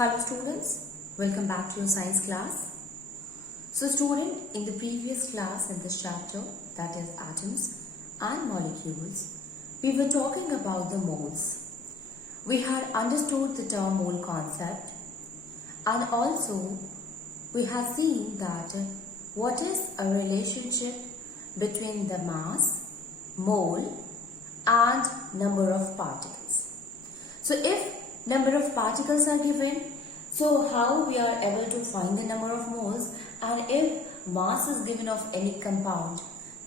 Hello students, welcome back to your science class. So student, in the previous class in this chapter, that is atoms and molecules, we were talking about the moles. We had understood the term mole concept, and also we have seen that what is a relationship between the mass, mole and number of particles. So if number of particles are given, so how we are able to find the number of moles, and if mass is given of any compound,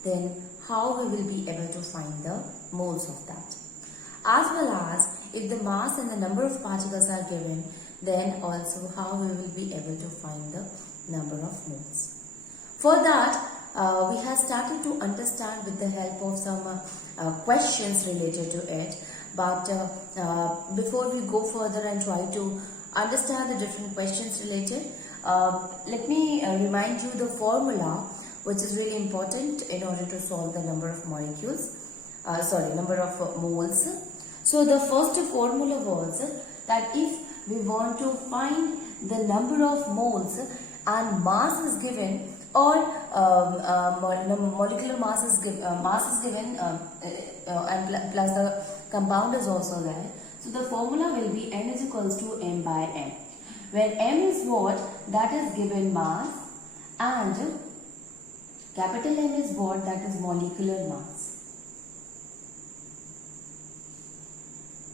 then how we will be able to find the moles of that. As well as if the mass and the number of particles are given, then also how we will be able to find the number of moles. For that, we have started to understand with the help of some questions related to it. But before we go further and try to understand the different questions related, let me remind you the formula, which is really important in order to solve the number of molecules, number of moles. So the first formula was that if we want to find the number of moles and mass is given, or molecular mass is given and plus the compound is also there. So the formula will be N is equals to M by M, where M is what? That is given mass, and capital M is what? That is molecular mass.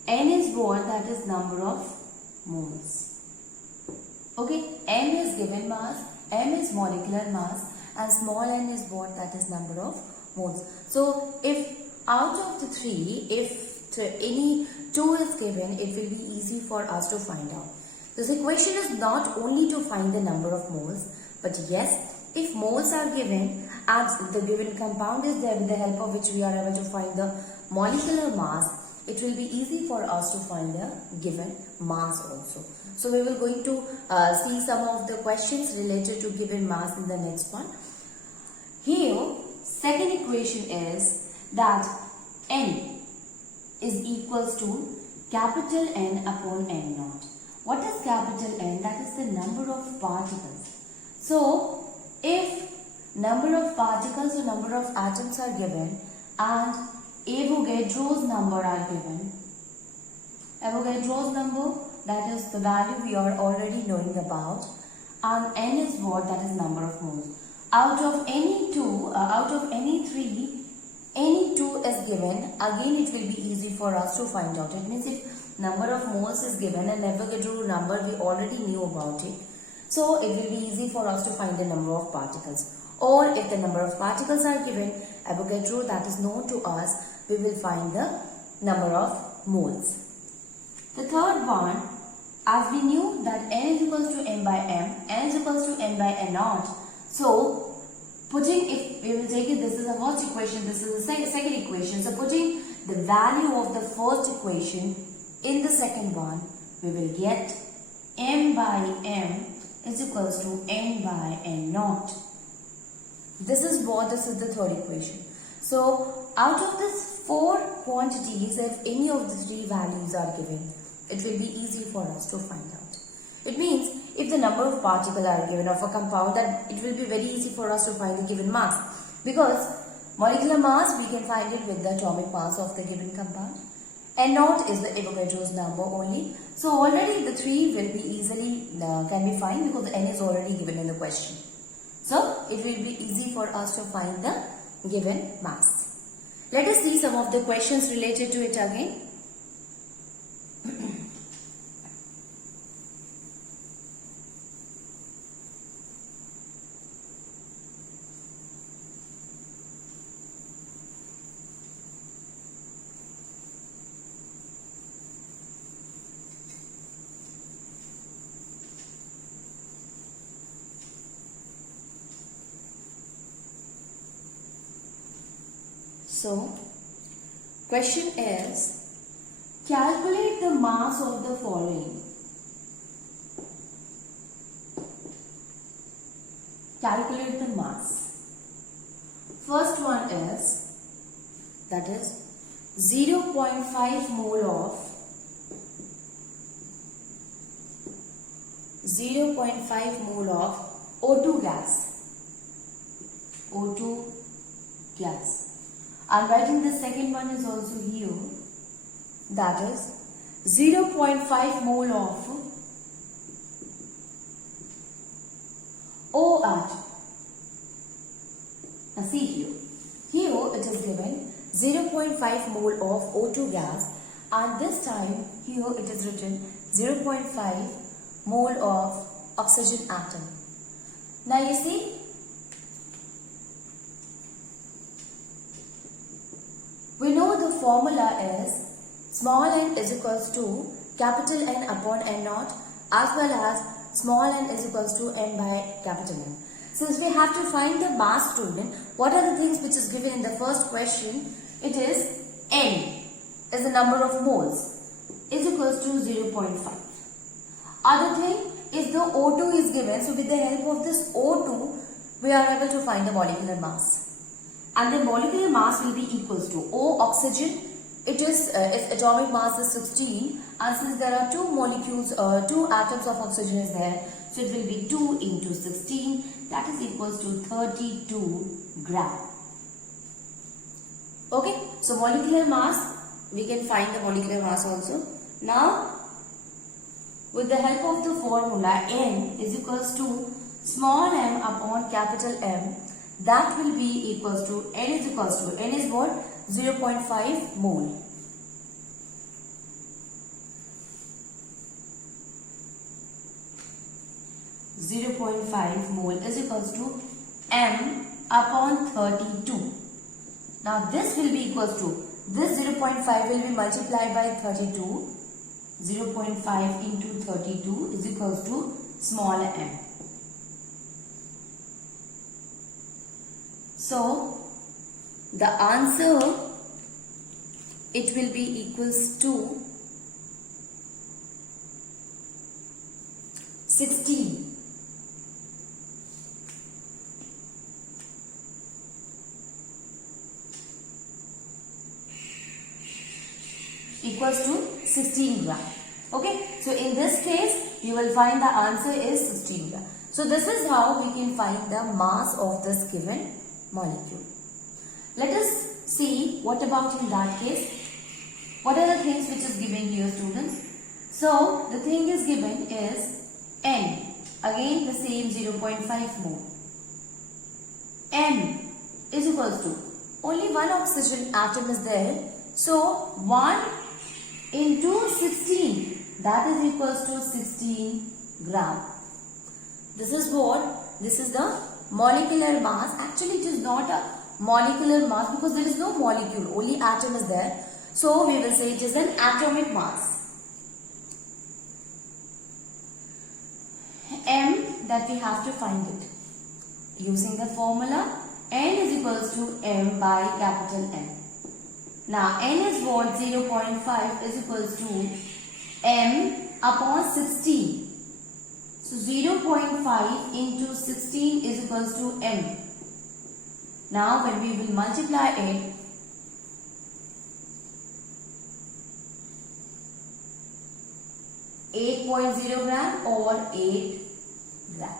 N is what? That is number of moles. Okay, M is given mass, M is molecular mass, and small n is what? That is number of moles. So if out of the three, if any two is given, it will be easy for us to find out. This equation is not only to find the number of moles, but yes, if moles are given and the given compound is there, with the help of which we are able to find the molecular mass, it will be easy for us to find the given mass also. So we will going to see some of the questions related to given mass in the next one. Here, second equation is that N is equals to capital N upon N naught. What is capital N? That is the number of particles. So, if number of particles or number of atoms are given and Avogadro's number are given, Avogadro's number, that is the value we are already knowing about, and N is what? That is number of moles. Out of any three, any two is given, again it will be easy for us to find out. It means if number of moles is given and Avogadro number we already knew about it, so it will be easy for us to find the number of particles. Or if the number of particles are given, Avogadro that is known to us, we will find the number of moles. The third one, as we knew that N is equals to M by M, N is equals to N by N naught. So if we will take it, this is the first equation, this is the second equation. So putting the value of the first equation in the second one, we will get M by M is equals to N by N naught. This is the third equation. So out of these four quantities, if any of the three values are given, it will be easy for us to find out. It means if the number of particles are given of a compound, that it will be very easy for us to find the given mass, because molecular mass we can find it with the atomic mass of the given compound. N naught is the Avogadro's number only. So already the three will be easily can be found because N is already given in the question. So it will be easy for us to find the given mass. Let us see some of the questions related to it again. So, question is, calculate the mass of the following. Calculate the mass. First one is, that is 0.5 mole of 0.5 mole of O2 gas. O2 gas. I'm writing the second one is also here. That is 0.5 mole of O atom. Now see here. Here it is given 0.5 mole of O2 gas, and this time here it is written 0.5 mole of oxygen atom. Now you see, we know the formula is small n is equals to capital N upon N naught, as well as small n is equals to n by capital N. Since we have to find the mass, student, what are the things which is given in the first question? It is n is the number of moles is equals to 0.5. Other thing is the O2 is given. So with the help of this O2, we are able to find the molecular mass. And the molecular mass will be equals to O oxygen. It is its atomic mass is 16, and since there are two molecules, two atoms of oxygen is there, so it will be 2 into 16, that is equals to 32 gram. Okay, so molecular mass, we can find the molecular mass also. Now, with the help of the formula, n is equals to small m upon capital M, that will be equals to n is equals to, n is what? 0.5 mole. Is equals to m upon 32. Now this will be equals to, this 0.5 will be multiplied by 32. 0.5 into 32 is equals to small m. So the answer, it will be equals to 16. Equals to 16 gram. Okay, so in this case you will find the answer is 16 gram. So this is how we can find the mass of this given molecule. Let us see what about in that case. What are the things which is given here, students? So the thing is given is n, again the same 0.5 mole. M is equals to, only one oxygen atom is there, so 1 into 16, that is equals to 16 gram. This is what? This is the molecular mass. Actually it is not a molecular mass because there is no molecule, only atom is there. So we will say it is an atomic mass. M, that we have to find it. Using the formula, n is equals to m by capital N. Now n is what? 0.5 is equals to m upon 16. So 0.5 into 16 is equals to m. Now when we will multiply it, (8.0 gram or 8 gram.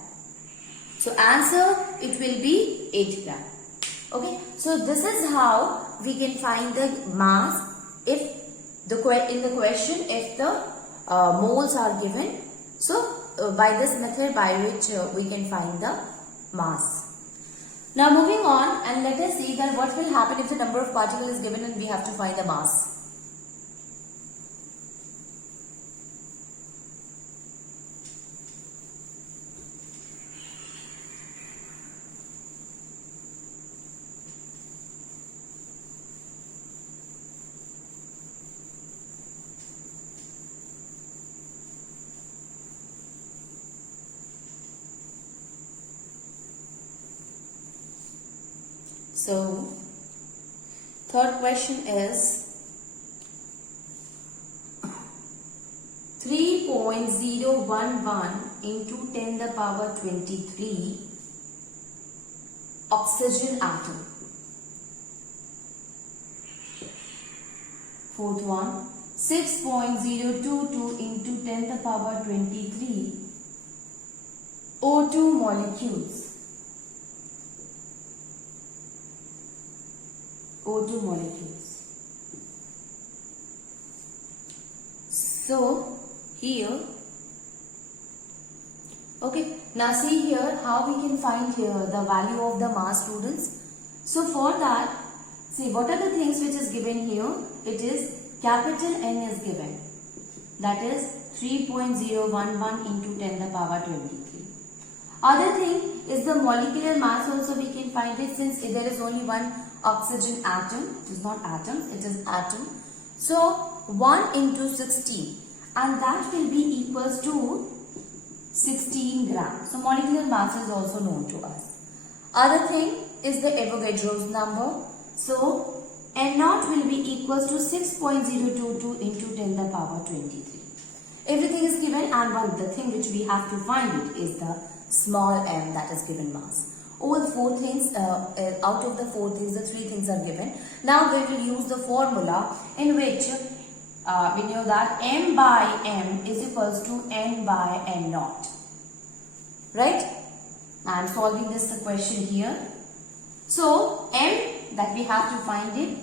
So answer, it will be 8 gram. Okay, so this is how we can find the mass if in the question if the moles are given. So by this method by which we can find the mass. Now moving on, and let us see that what will happen if the number of particles is given and we have to find the mass. So, third question is 3.011 into 10 the power 23 oxygen atom. Fourth one, 6.022 into 10 the power 23 O2 molecules. O2 molecules. So here, okay, now see here how we can find here the value of the mass, students. So for that, see what are the things which is given here. It is capital N is given, that is 3.011 into 10 the power 23. Other thing is the molecular mass also we can find it, since there is only one oxygen atom. It is not atoms, it is atom. So 1 into 16, and that will be equals to 16 grams. So molecular mass is also known to us. Other thing is the Avogadro's number. So N0 will be equals to 6.022 into 10 the power 23. Everything is given, and one the thing which we have to find it is the small m, that is given mass. All four things, out of the four things, the three things are given. Now we will use the formula in which we know that m by m is equals to n by n0. Right? I am solving this question here. So m that we have to find it,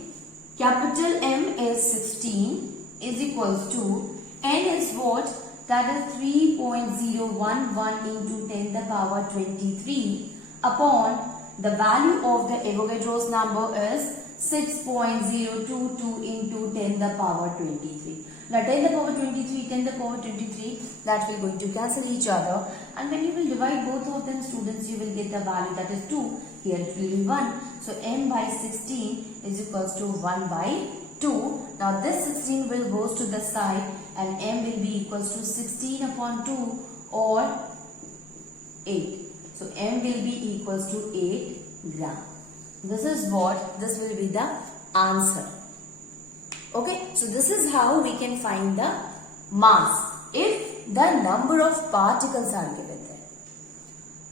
capital M is 16 is equals to n is what? That is 3.011 into 10 the power 23 upon the value of the Avogadro's number is 6.022 into 10 the power 23. Now 10 the power 23, 10 the power 23, that will going to cancel each other, and when you will divide both of them, students, you will get the value, that is 2. Here it will be 1. So m by 16 is equals to 1 by 2. Now this 16 will goes to the side, and m will be equals to 16 upon 2 or 8. So m will be equals to 8 gram. This is what, this will be the answer. Okay, so this is how we can find the mass if the number of particles are given there.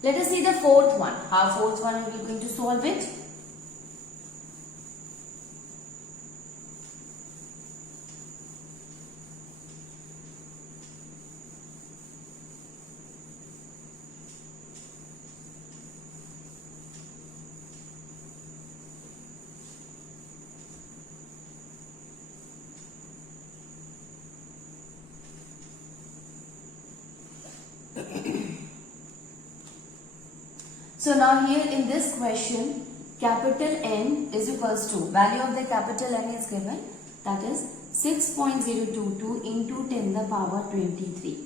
Let us see the fourth one. How fourth one we are going to solve it? So now here in this question, capital N is equals to, value of the capital N is given, that is 6.022 into 10 the power 23.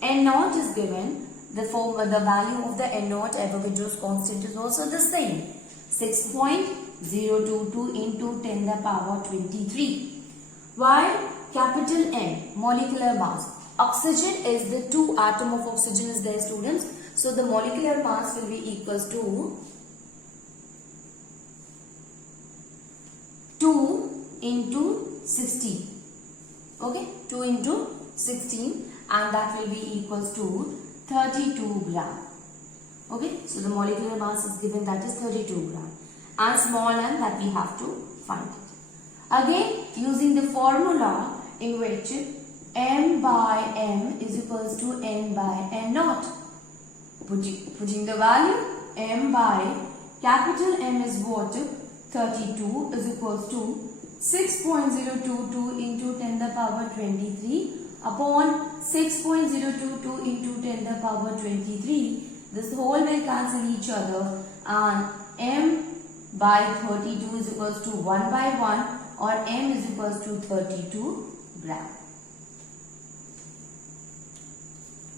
N0 is given, the value of the N0, Avogadro's constant, is also the same, 6.022 into 10 the power 23. While capital N, molecular mass, oxygen is the 2 atom of oxygen is there, students. So the molecular mass will be equals to 2 into 16. Okay, 2 into 16, and that will be equals to 32 gram. Okay, so the molecular mass is given, that is 32 gram. And small m that we have to find it. Again, using the formula in which m by m is equals to n by n0. Putting the value m by capital M is what? 32 is equals to 6.022 into 10 the power 23 upon 6.022 into 10 the power 23. This whole will cancel each other, and m by 32 is equals to 1 by 1, or m is equals to 32 gram.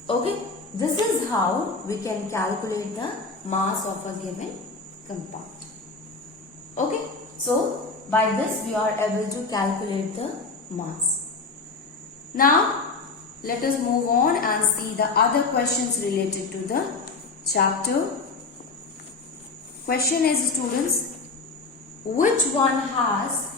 Okay. This is how we can calculate the mass of a given compound. Okay, so by this we are able to calculate the mass. Now let us move on and see the other questions related to the chapter. Question is, students, which one has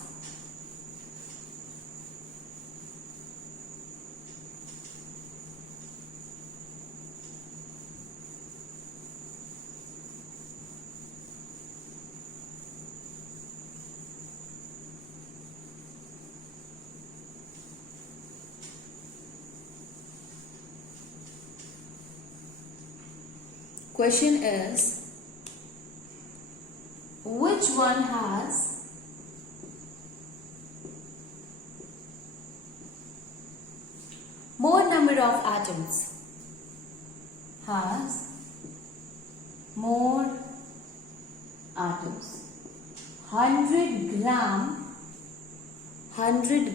question is, which one has more number of atoms? Has more atoms. 100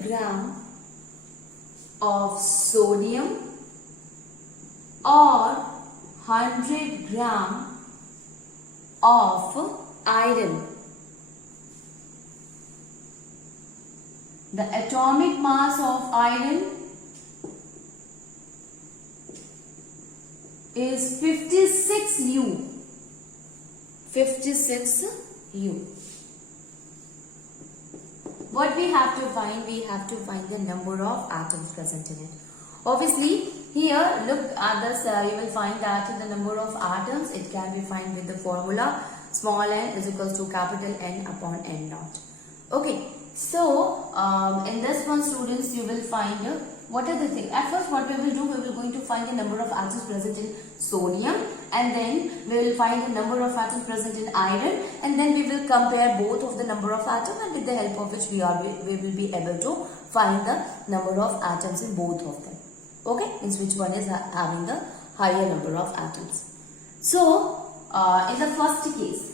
gram of sodium or 100 gram of iron. The atomic mass of iron is 56 U. 56 U. What we have to find? We have to find the number of atoms present in it. Obviously, here look at this, you will find that the number of atoms, it can be found with the formula small n is equals to capital N upon N naught. Okay, so in this one, students, you will find what are the things. At first, what we will do, we will going to find the number of atoms present in sodium, and then we will find the number of atoms present in iron, and then we will compare both of the number of atoms, and with the help of which we will be able to find the number of atoms in both of them. Okay, means which one is having the higher number of atoms. So, in the first case,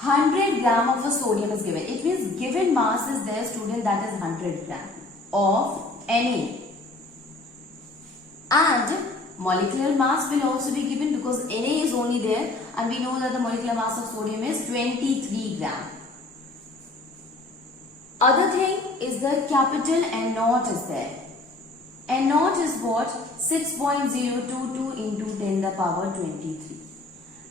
100 gram of a sodium is given. It means given mass is there, student, that is 100 gram of Na. And molecular mass will also be given because Na is only there, and we know that the molecular mass of sodium is 23 gram. Other thing is the capital N naught is there. N naught is what? 6.022 into 10 the power 23.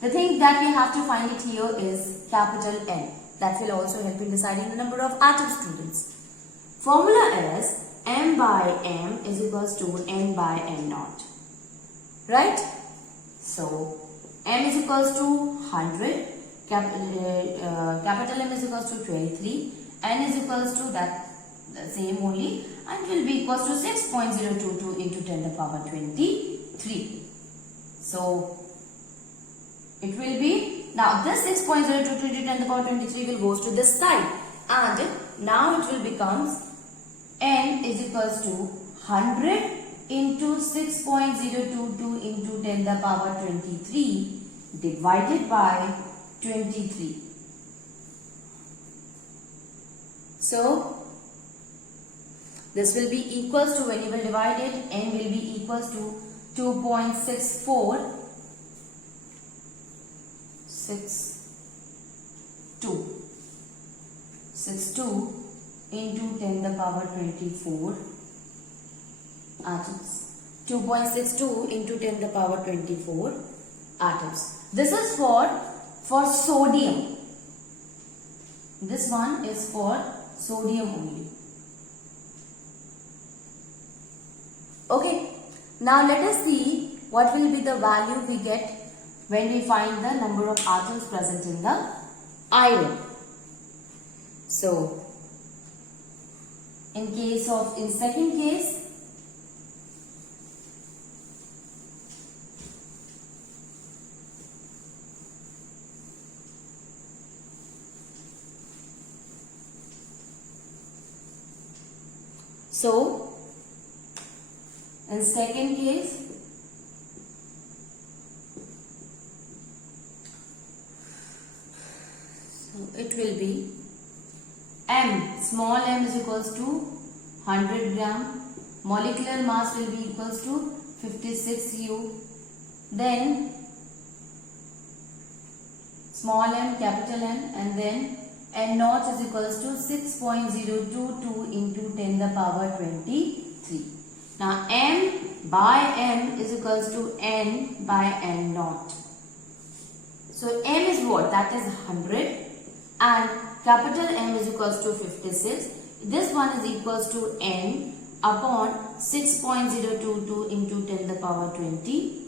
The thing that we have to find it here is capital N. That will also help in deciding the number of atoms, students. Formula is M by M is equals to N by N naught. Right? So, M is equals to 100. Capital M is equals to 23. N is equals to that same only, and will be equals to 6.022 into 10 the power 23. So, it will be, now this 6.022 into 10 the power 23 will goes to this side, and now it will becomes N is equals to 100 into 6.022 into 10 the power 23 divided by 23. So, this will be equals to, when you will divide it, N will be equals to 2.6462 into 10 the power 24 atoms. 2.62 into 10 the power 24 atoms. This is for sodium. This one is for sodium only. Okay. Now let us see what will be the value we get when we find the number of atoms present in the iron. So, in second case, it will be M, small m is equals to 100 gram, molecular mass will be equals to 56 U, then small m, capital N, and then N naught is equals to 6.022 into 10 the power 23. Now M by M is equals to N by N naught. So M is what? That is 100, and capital M is equals to 56. This one is equals to N upon 6.022 into 10 the power 23.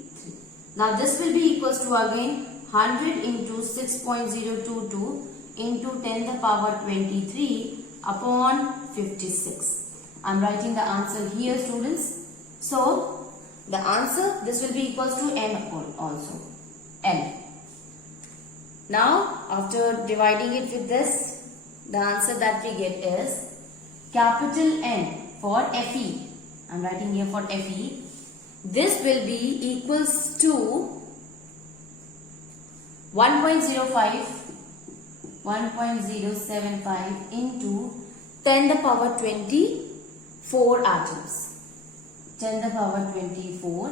Now this will be equals to again 100 into 6.022 into 10 the power 23 upon 56. I am writing the answer here, students. So The answer, this will be equals to n also. N. Now, after dividing it with this, the answer that we get is capital N for Fe. I am writing here for Fe. This will be equals to 1.05, 1.075 into 10 the power 24 atoms. 10 the power 24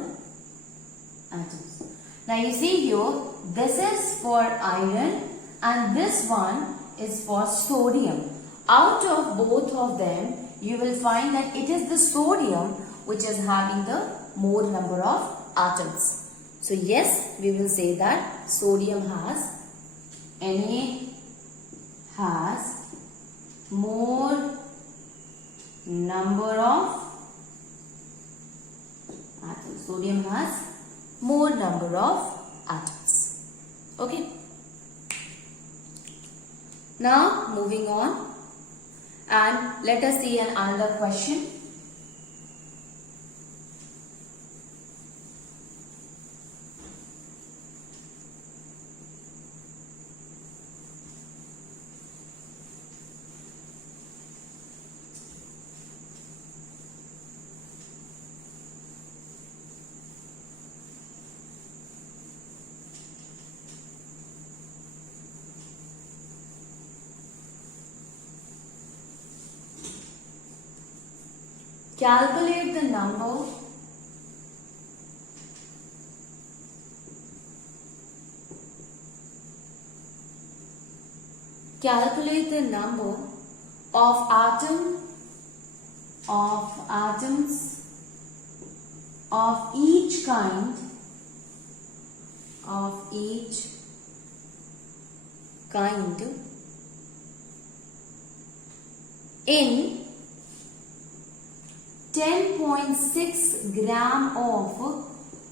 atoms. Now you see here, this is for iron and this one is for sodium. Out of both of them, you will find that it is the sodium which is having the more number of atoms. So yes, we will say that sodium has, Na has more number of atoms. Sodium has more number of atoms. Okay. Now moving on, and let us see another question. Calculate the number of atoms of each kind in 10.6 gram of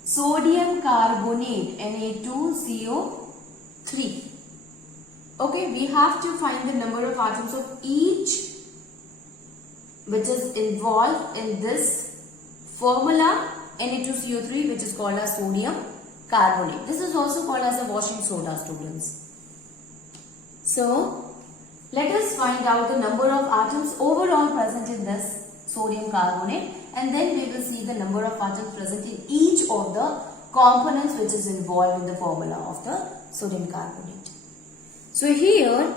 sodium carbonate Na2CO3. Okay, we have to find the number of atoms of each which is involved in this formula Na2CO3, which is called as sodium carbonate. This is also called as a washing soda, students. So, let us find out the number of atoms overall present in this sodium carbonate, and then we will see the number of atoms present in each of the components which is involved in the formula of the sodium carbonate. So here,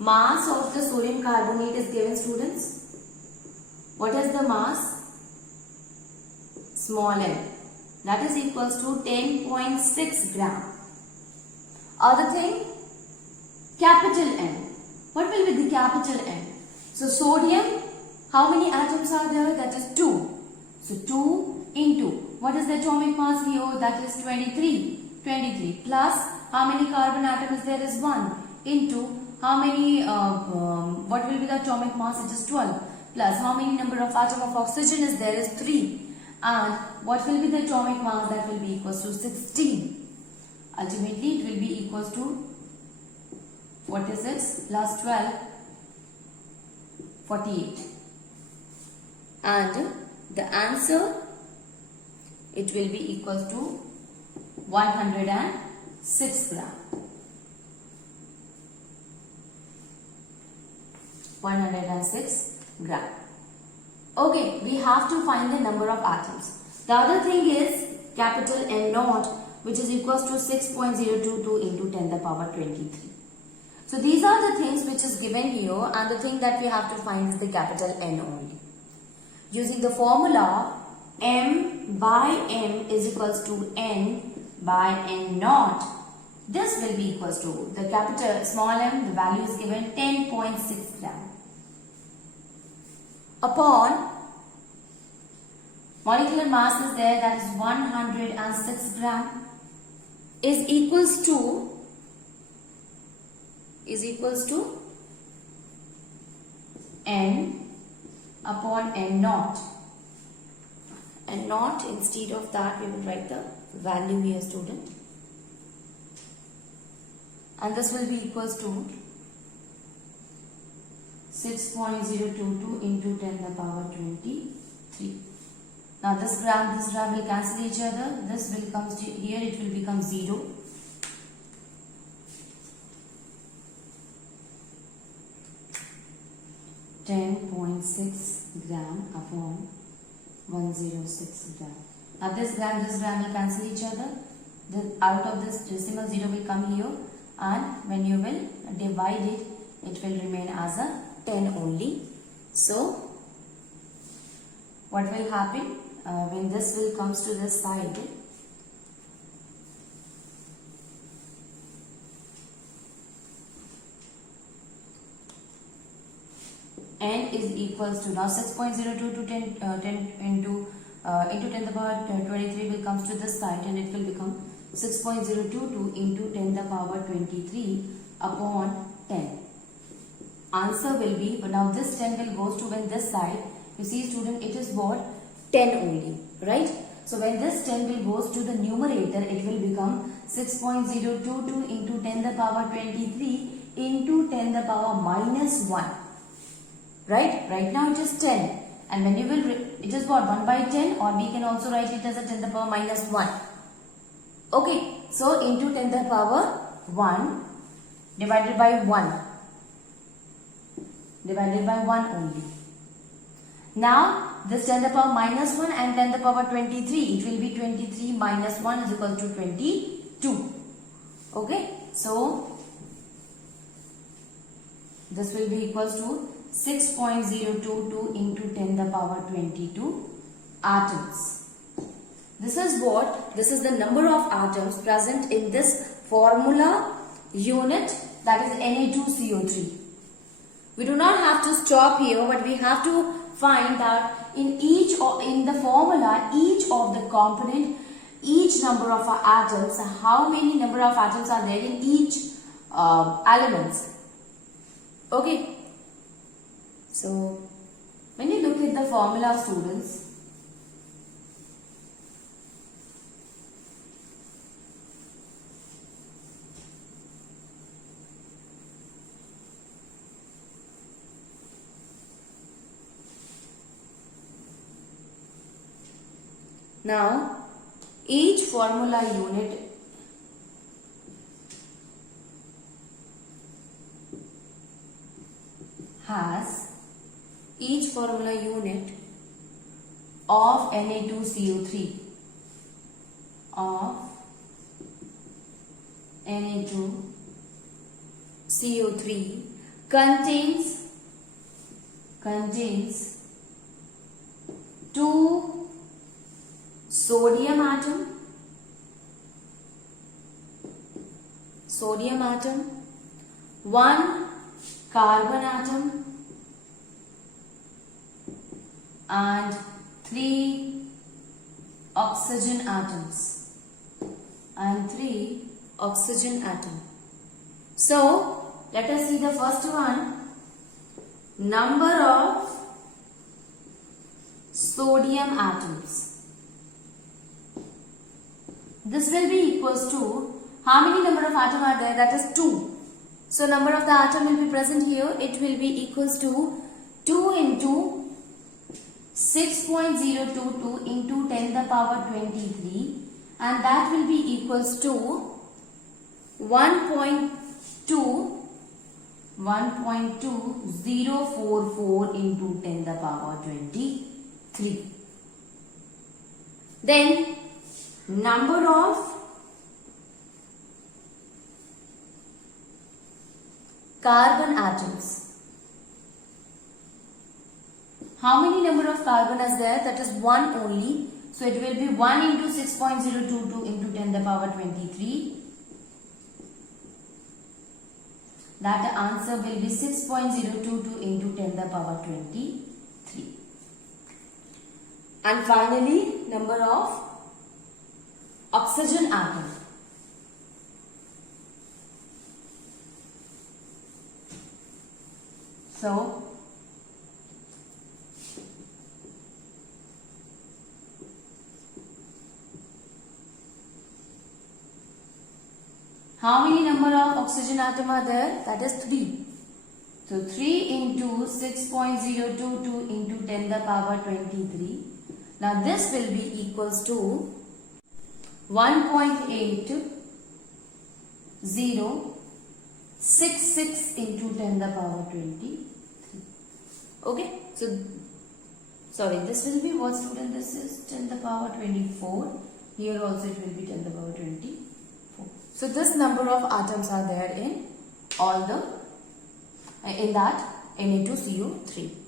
mass of the sodium carbonate is given, students. What is the mass? Small m. That is equals to 10.6 gram. Other thing, capital N. What will be the capital N? So sodium, how many atoms are there? That is 2. So 2 into, what is the atomic mass here? That is 23. 23 plus, how many carbon atoms there is? 1 into, how many, what will be the atomic mass? It is 12. Plus, how many number of atom of oxygen is there? Is 3. And what will be the atomic mass? That will be equals to 16. Ultimately, it will be equals to, what is this? Plus 12, 48. And the answer, it will be equals to 106 gram. 106 gram. Okay, we have to find the number of atoms. The other thing is capital N naught, which is equals to 6.022 into 10 the power 23. So these are the things which is given here, and the thing that we have to find is the capital N only. Using the formula, M by M is equals to N by N naught. This will be equals to the capital small m, the value is given 10.6 gram. Upon molecular mass is there, that is 106 gram, is equals to N upon N naught. N naught, instead of that we will write the value here, student. And this will be equals to 6.022 into 10 the power 23. Now this gram will cancel each other. This will come here, it will become 0. (10.6 gram upon 106 gram). Now this gram will cancel each other. Out of this decimal 0 will come here, and when you will divide it, it will remain as a 10 only. So what will happen when this will comes to this side? N is equals to, now 6.02 to 10 into 10 to the power 23 will comes to this side, and it will become 6.022 into 10 to the power 23 upon 10. Answer will be, but now this 10 will goes to when this side, you see student, it is what? 10 only, right? So when this 10 will goes to the numerator, it will become 6.022 into 10 to the power 23 into 10 to the power minus 1. Right now it is 10, and when you will, it is what? 1 by 10, or we can also write it as a 10 to the power minus 1. Okay, so into 10 to the power 1 divided by 1. Divided by 1 only. Now this 10 to the power minus 1 and 10 to the power 23, it will be 23 minus 1 is equal to 22. Okay, so this will be equals to 6.022 into 10 to the power 22 atoms. This is what? This is the number of atoms present in this formula unit, that is Na2CO3. We do not have to stop here, but we have to find that in the formula, each of the component, each number of atoms, how many number of atoms are there in each elements. Okay. So when you look at the formula, students, now each formula unit has each formula unit of Na2CO3 contains 2 sodium atom, 1 carbon atom, and 3 oxygen atoms, So let us see the first one. Number of sodium atoms. This will be equals to, how many number of atoms are there? That is 2. So number of the atom will be present here. It will be equals to 2 into 6.022 into 10 to the power 23, and that will be equals to 1.2044 into 10 to the power 23. Then number of carbon atoms. How many number of carbon is there? That is 1 only. So it will be 1 into 6.022 into 10 to the power 23. That answer will be 6.022 into 10 to the power 23. And finally, number of oxygen atom. So how many number of oxygen atom are there? That is 3. So 3 into 6.022 into 10 to the power 23. Now this will be equals to 1.8066 into 10 the power 23. Okay, so sorry, this will be what, student? This is 10 the power 24. Here also it will be 10 the power 24. So this number of atoms are there in all the in that Na2CO3.